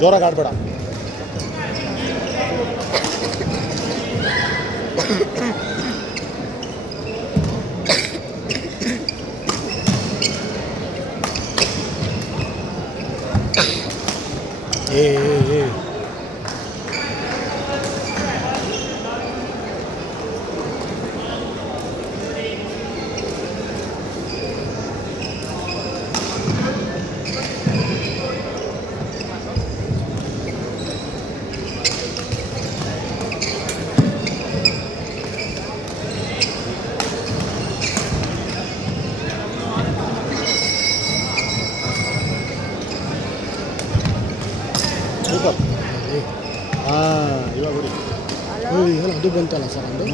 ಜೋರಾಗಿ ಆಡಬೇಡ. ಏ ಇವಾಗ ಬಿಡಿ. ಅದು ಬಂತಲ್ಲ ಸರ್ ಅದು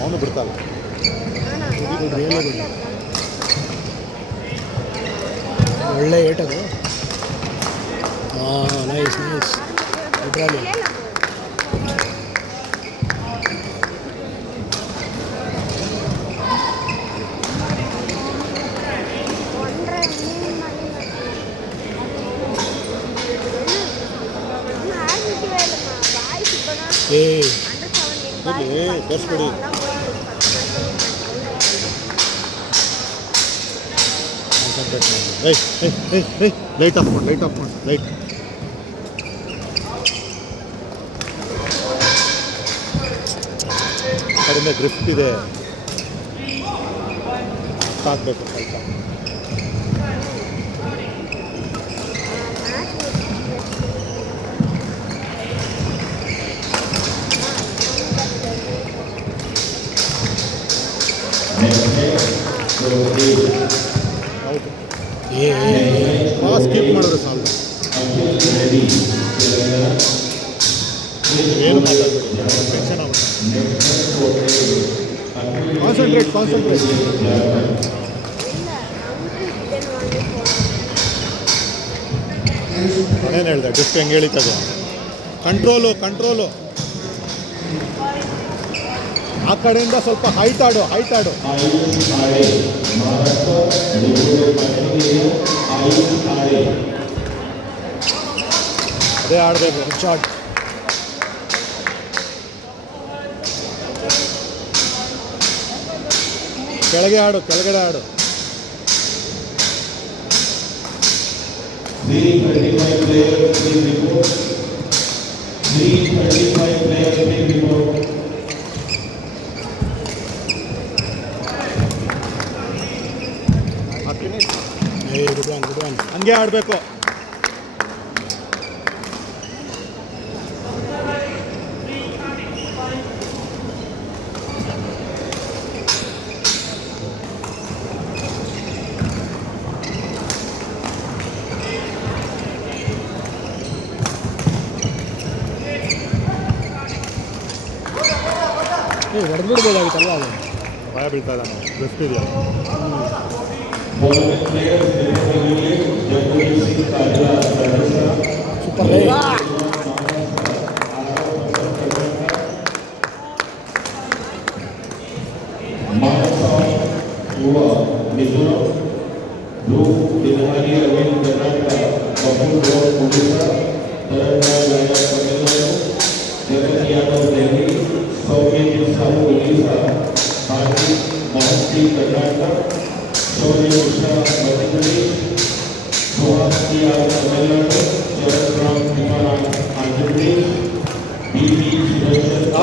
ಅವನು ಬಿಡ್ತಲ್ಲ. ಒಳ್ಳೆ ಏಟದು. Nice nice. ಇದರಲ್ಲಿ ತೋರಿಸ್ಬಿಡಿ. ಲೈಟ್ ಆಫ್ ಮಾಡಿ, ಲೈಟ್ ಆಫ್ ಮಾಡಿ, ಲೈಟ್. ಕಡಿಮೆ ಡ್ರಿಫ್ಟ್ ಇದೆ, ಸಾಕಬೇಕು ಸ್ವಲ್ಪ. ಹೌದು, ಸ್ಕಿಪ್ ಮಾಡಿದ್ರೆ ಸಾಲ. ಏನು ಮಾತಾಡಬೇಡಿ, ಟೆನ್ಷನ್ ಆಗುತ್ತೆ. Concentrate concentrate. ನಾನೇನು ಹೇಳಿದೆ, ಡಿಸ್ಕ್ ಹೆಂಗೆ ಎಳಿತದೆ. Control control. ಆ ಕಡೆಯಿಂದ ಸ್ವಲ್ಪ ಹೈಟ್ ಆಡು, ಹೈಟ್ ಆಡು. ಅದೇ ಆಡಬೇಕು. ಶಾರ್ಟ್ ಕೆಳಗೆ ಆಡು, ಕೆಳಗಡೆ ಆಡು. ಹಂಗೆ ಆಡಬೇಕು. ಹೊಡೆದ್ಬಿಡ್ಬೋದಾಗಿತ್ತಲ್ಲ, ಅದು ಭಯ ಬೀಳ್ತಾ ಇದ್ದಾನೆ. ಡ್ರಿಫ್ಟ್ ಇದೆಯಾ? ಸೂಪರ್.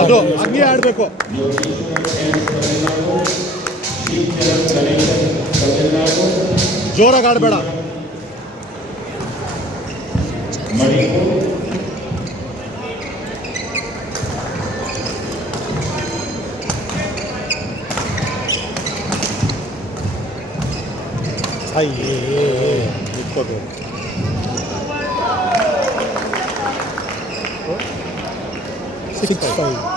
ಅದು ಹಂಗೆ ಆಡಬೇಕು. ಜೋರಾಗಿ ಆಡಬೇಡ. ಅಯ್ಯೇ ಇಟ್ಕೋದು. 6-5.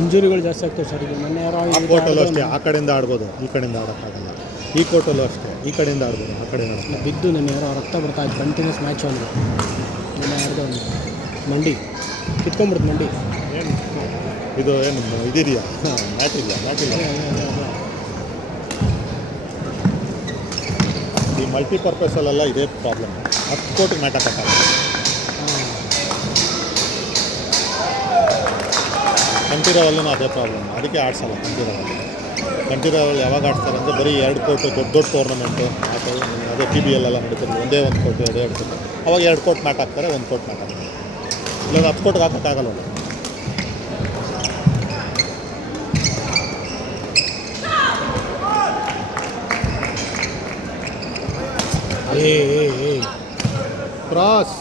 ಇಂಜುರಿಗಳು ಜಾಸ್ತಿ ಆಗ್ತವೆ ಸರ್ ಇದು. ಮೊನ್ನೆ ಯಾರೋ ಆ ಕೋರ್ಟಲ್ಲೂ ಅಷ್ಟೇ ಆ ಕಡೆಯಿಂದ ಆಡ್ಬೋದು, ಈ ಕಡೆಯಿಂದ ಆಡೋಕ್ಕಾಗಲ್ಲ. ಈ ಕೋರ್ಟಲ್ಲೂ ಅಷ್ಟೇ ಈ ಕಡೆಯಿಂದ ಆಡ್ಬೋದು, ಆ ಕಡೆಯಿಂದ ಆಡೋಕ್ಕಾಗಲ್ಲ. ಬಿದ್ದು ನನ್ನ ಯಾರೋ ರಕ್ತ ಬರ್ತಾ ಇತ್ತು. ಕಂಟಿನ್ಯೂಸ್ ಮ್ಯಾಚ್ ಒಂದು ನನ್ನ ಯಾರ್ದೋ ಒಂದು ಮಂಡಿ ಕಿತ್ಕೊಂಡ್ಬಿಡ್ತು ಮಂಡಿ. ಏನು ಇದು ಏನು ಇದೆಯಾ? ಮ್ಯಾಟ್ ಇಲ್ಲ. ಈ ಮಲ್ಟಿಪರ್ಪಸಲ್ಲೆಲ್ಲ ಇದೇ ಪ್ರಾಬ್ಲಮ್. 10 ಕೋಟಿಗೆ ಮ್ಯಾಟ್ ಹಾಕೋಕ್ಕಾಗಲ್ಲ. ಕಂಠೀರವಲ್ಲೂ ಅದೇ ಪ್ರಾಬ್ಲಮ್, ಅದಕ್ಕೆ ಆಡ್ಸಲ್ಲ ಕಂಠೀರವಲ್ಲಿ ಯಾವಾಗ ಆಡ್ತಾರೆ ಅಂದರೆ ಬರೀ 2 ಕೋರ್ಟು ದೊಡ್ಡ ಟೂರ್ನಮೆಂಟು ಅದೇ PBL ಎಲ್ಲ ನಡೀತಿರಲಿಲ್ಲ. ಒಂದೇ 1 ಕೋರ್ಟು 2 ಕೋರ್ಟು, ಅವಾಗ 2 ಕೋರ್ಟ್ ಮ್ಯಾಟ್ ಹಾಕ್ತಾರೆ, 1 ಕೋರ್ಟ್ ಮ್ಯಾಟ್ ಹಾಕ್ತಾರೆ. ಇಲ್ಲ 10 ಕೋರ್ಟ್ಗೆ ಹಾಕೋಕ್ಕಾಗಲ್ಲ. Cross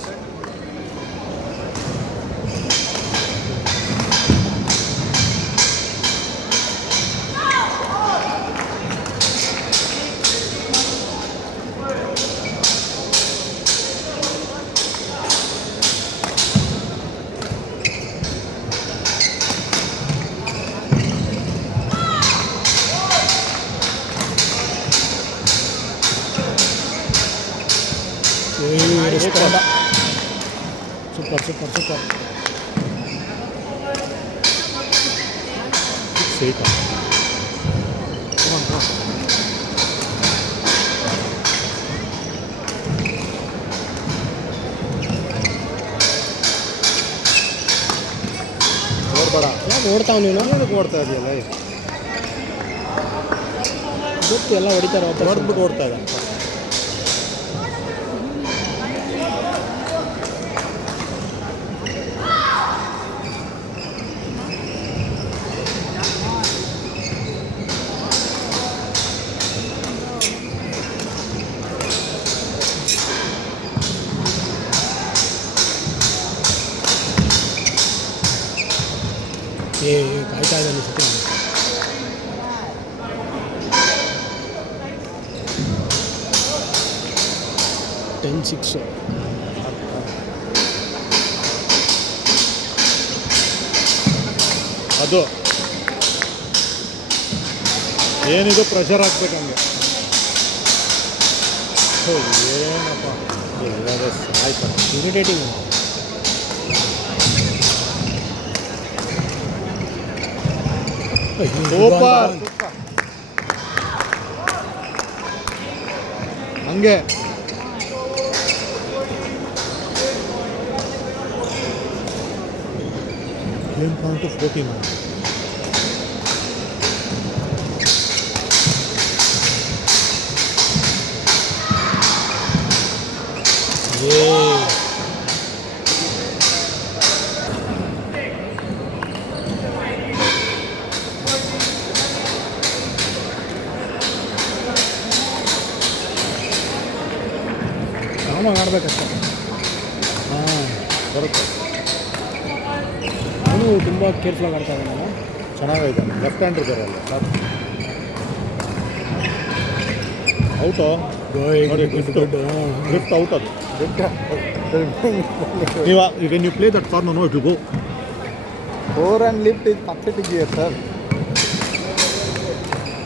super. ಸೇಫ್. ಓಡ್ಬೇಡ. ಯಾಕೆ ಓಡ್ತಾವ ನೀನು? ಏನಕ್ಕೆ ಓಡ್ತಾ ಇದೆಯಲ್ಲ? ಗೊತ್ತು ಎಲ್ಲ ಹೊಡಿತಾರೆ, ಹೊಡೆದ್ಬಿಟ್ಟು ಓಡ್ತಾ ಇದೆ. ಕಾಯ್ತಾ ಇದ್ದಾನೆ ಸತ್ಯ. $10-6. ಅದು ಏನಿದು ಪ್ರೆಷರ್ ಹಾಕ್ಬೇಕಂಗೆ. ಏನಪ್ಪ ಆಯ್ತು, ಇರಿಟೇಟಿಂಗ್. ಸೂಪರ್. ಹಂಗೆ ಗೇಮ್ ಕೌಂಟು 14. ಆರಾಮಾಗಿ ಆಡ್ಬೇಕಷ್ಟೆ. ಬರುತ್ತೆ. ಅವನು ತುಂಬ ಕೇರ್ಫುಲ್ಲಾಗಿ ಆಡ್ತಾ ಇದ್ದಾನಲ್ಲ. ಚೆನ್ನಾಗೈತೆ. ಲೆಫ್ಟ್ ಹ್ಯಾಂಡ್ ಇದ್ದಾರೆ ಅಲ್ಲ ಸರ್. ಔಟು ನೋಡಿ, ಲಿಫ್ಟ್ ಔಟ್. ಅದು ನೀವು when you play that corner no it will go. 4 and lift is pathetic here, sir.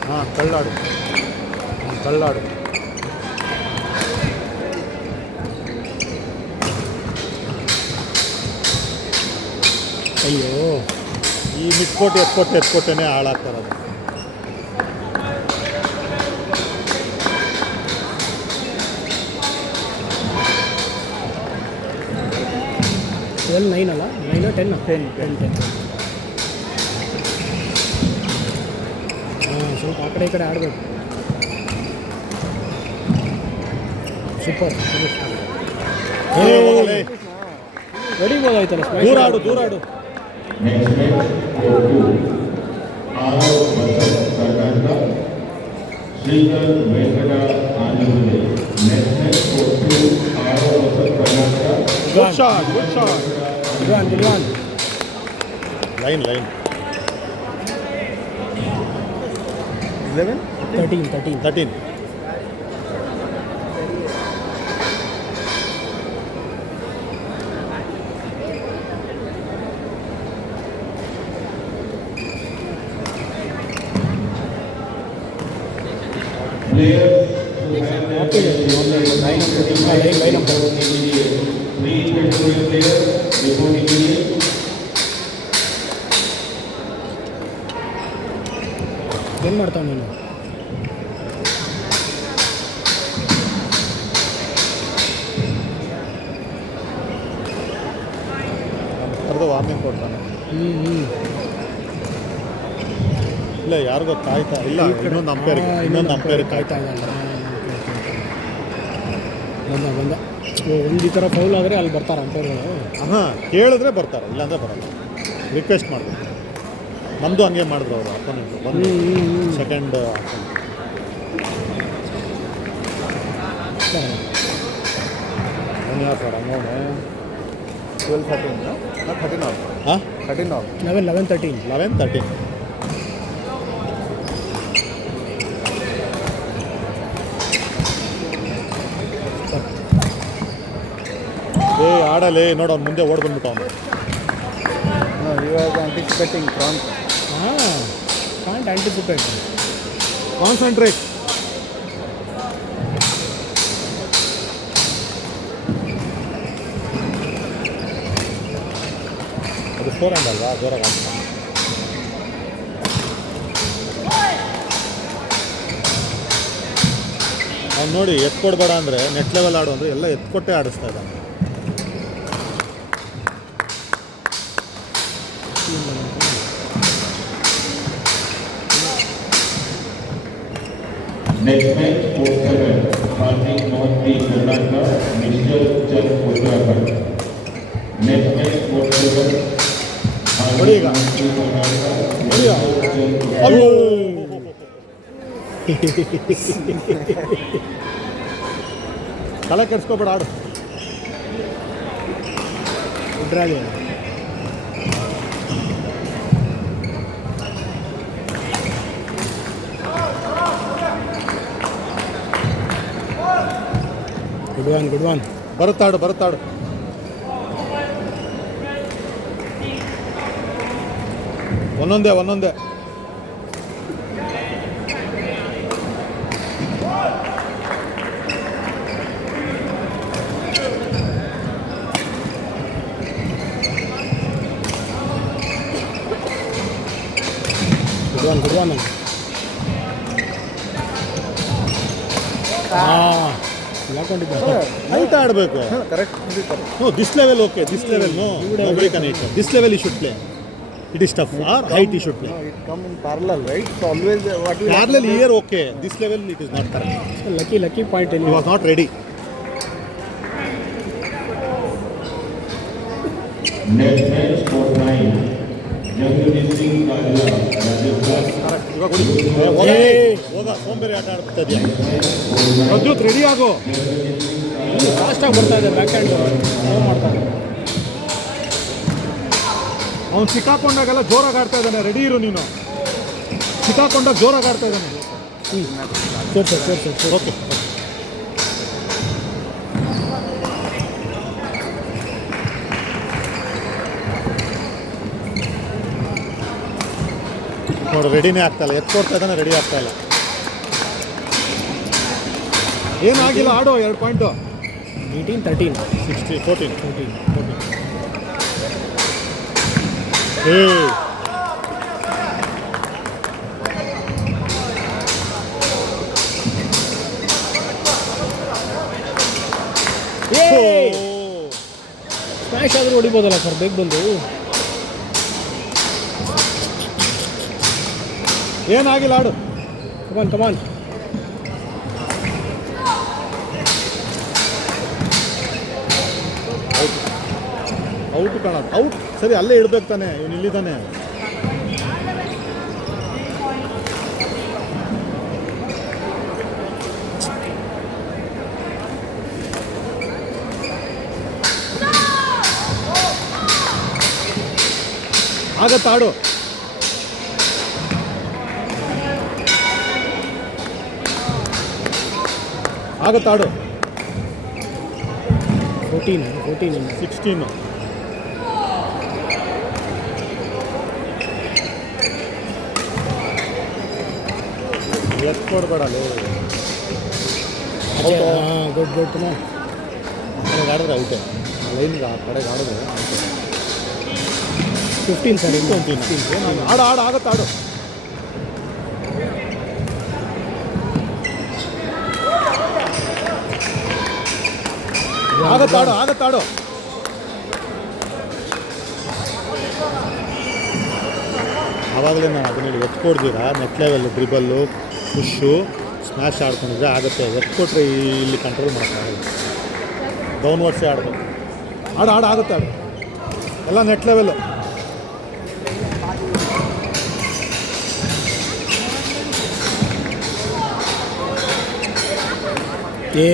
ಹಾಂ, ತಳ್ಳಾಡು. ಅಯ್ಯೋ, ಈ ಮಿಟ್ಕೋಟೆ ಎತ್ಕೊಟ್ಟೇನೆ ಹಾಳಾಗ್ತಾರೆ. ಅದು 9 ಅಲ್ಲ, 9 10. ಸ್ವಲ್ಪ ಆ ಕಡೆ ಈ ಕಡೆ ಆಡಬೇಕು. ಸೂಪರ್. ಹೊಡಿಬೋದಾಯ್ತಲ್ಲ. ದೂರ ಆಡು. Good shot. Good one. Line. 11? 13. Line ಏನು ಮಾಡ್ತಾವ ನೀನು? ಕರೆದು ವಾರ್ನಿಂಗ್ ಕೊಡ್ತಾನೆ. ಇಲ್ಲ ಯಾರಿಗೋ ಕಾಯ್ತಾ ಇಲ್ಲ, ಇನ್ನೊಂದು ಅಂಪೇರ್ ಕಾಯ್ತಾ ಇದ್ದಾನೆ. ಬಂದ ಒಂದು ಈ ಥರ ಫೌಲ್ ಆದರೆ ಅಲ್ಲಿ ಬರ್ತಾರೆ ಅಂಪೈರ್ಗಳು. ಹಾಂ, ಕೇಳಿದ್ರೆ ಬರ್ತಾರೆ, ಇಲ್ಲಾಂದರೆ ಬರಲ್ಲ. ರಿಕ್ವೆಸ್ಟ್ ಮಾಡಬೇಕು. ನಮ್ಮದು ಹಂಗೆ ಮಾಡಿದ್ರು ಅವರು ಅಪೋನೆಂಟು ಬಂದು ಸೆಕೆಂಡ್ ಯಾರು ಸರ್ ಹಂಗೋಣೆ 12-13 13 out. ಹಾಂ 13 out. 11-13. 11-13. ಆಡಲಿ ನೋಡು, ಅವ್ನು ಮುಂದೆ ಓಡ್ ಬಂದ್ಬಿಟ್ಟು ಅವನು. No, he was anticipating front. Can't anticipate. Concentrate. ಅದು 4 ಹ್ಯಾಂಡ್ ಅಲ್ವಾ, ಜೋರಾಗಿ ಆಡ್ತಾನೆ. ಅವ್ನು ನೋಡಿ ಎತ್ಕೊಡ್ಬೇಡ ಅಂದರೆ ನೆಟ್ ಲೆವೆಲ್ ಆಡು ಅಂದರೆ ಎಲ್ಲ ಎತ್ಕೊಟ್ಟೆ ಆಡಿಸ್ತಾ ಇದ್ದಾನೆ. Next match, 4-7, Hardik Mohti, Karnataka, Mr. Chak, Uttarakhand. Next match, 4-7, Hardik Mohti, Karnataka, Mr. Chak, ತಲೆ ಕೆಡ್ಸ್ಕೊಬೇಡ, ಆಡು. ಉಡ್ರಾಲಿ ಗುಡ್ ಒನ್. ಬರುತ್ತಾಡು. ಒಂದೊಂದೇ ಗುಡ್ ಒನ್. ಹಾಕೊಂಡಿದ್ದ ಹೈಟ್ ಆಡಬೇಕು. Correct. No, this level okay. This level no. Nobody can hit. This level he should play. It is tough. Or height he should play. No, it come in parallel, right? So always what we Parallel here okay. This level it is not correct. Lucky point He was not ready. Next match, 4-9, Jagdish Singh Kajla, Rajasthan. ಇವಾಗ ಹೋಗ ಸೋಂಬೇರಿ ಆಟ ಆಡ್ತಾ ಇದೆಯಾ? ಅದ್ಭುತ, ready ಆಗೋ. ಫಾಸ್ಟಾಗಿ ಬರ್ತಾ ಇದೆ ಬ್ಯಾಕ್ ಹ್ಯಾಂಡ್ ಮಾಡ್ತಾರೆ. ಅವ್ನು ಸಿಕ್ಕಾಕೊಂಡಾಗೆಲ್ಲ ಜೋರಾಗಿ ಆಡ್ತಾ ಇದ್ದಾನೆ. ರೆಡಿ ಇರು ನೀನು. ಸಿಕ್ಕಾಕೊಂಡಾಗ ಜೋರಾಗಿ ಆಡ್ತಾ ಇದ್ದಾನೆ. ಸೇರ್ಸು ಓಕೆ. ನೋಡು ರೆಡಿನೇ ಆಗ್ತಾಯಿಲ್ಲ, ಎತ್ಕೊಡ್ತಾ ಇದ್ದಾನೆ, ರೆಡಿ ಆಗ್ತಾ ಇಲ್ಲ. ಏನಾಗಿಲ್ಲ, ಆಡೋ 2 ಪಾಯಿಂಟು. 18-13. 14. ಸ್ಮ್ಯಾಶ್ ಆದರೂ ಹೊಡಿಬೋದಲ್ಲ ಸರ್, ಬೇಗ ಬಂದು. ಏನಾಗಿಲ್ಲ, ಆಡು. ಕಮಾನ್. ಔಟ್ ಕಾಣ, ಔಟ್. ಸರಿ, ಅಲ್ಲೇ ಇಡ್ಬೇಕು ತಾನೆ, ಇವನು ಇಲ್ಲಿದ್ದಾನೆ. ಆಗತ್ತಾಡು. ಆಗತ್ತಾಡು. 14. 16. ಎತ್ಕೊಡ್ಬೇಡಲ್ಲ. Out. ಹಾಂ ಗುಡ್ ಗುಡ್ ತುಂಬ ಆ ಕಡೆಗೆ ಆಡಿದ್ರೆ ಔಟೇ ಲೈನ್ಗೆ ಆ ಕಡೆಗೆ ಆಡಿದ್ರೆ 15 ಸರ್ ಇನ್ನು ಆಡು ಆಡು ಆಗುತ್ತೆ ಆಡು ಆಗತ್ತಾಡು ಆಗತ್ತಾಡು ಆವಾಗಲೇ ನಾವು ಅದನ್ನ ಹೇಳಿ ಎತ್ಕೊಡ್ತೀರಾ ನೆಟ್ ಲೆವೆಲ್ ಡ್ರಿಬಲ್ಲು ಪುಷು ಸ್ಮ್ಯಾಶ್ ಆಡ್ಕೊಂಡಿದ್ರೆ ಆಗುತ್ತೆ ಎತ್ಕೊಟ್ರೆ ಇಲ್ಲಿ ಕಂಟ್ರೋಲ್ ಮಾಡೋಕ್ಕಾಗಲ್ಲ ಡೌನ್ವರ್ಡ್ಸೇ ಆಡಬೇಕು ಆಡು ಆಡು ಆಗುತ್ತೆ ಆಡು ಎಲ್ಲ ನೆಟ್ ಲೆವೆಲ್ಲು ಏ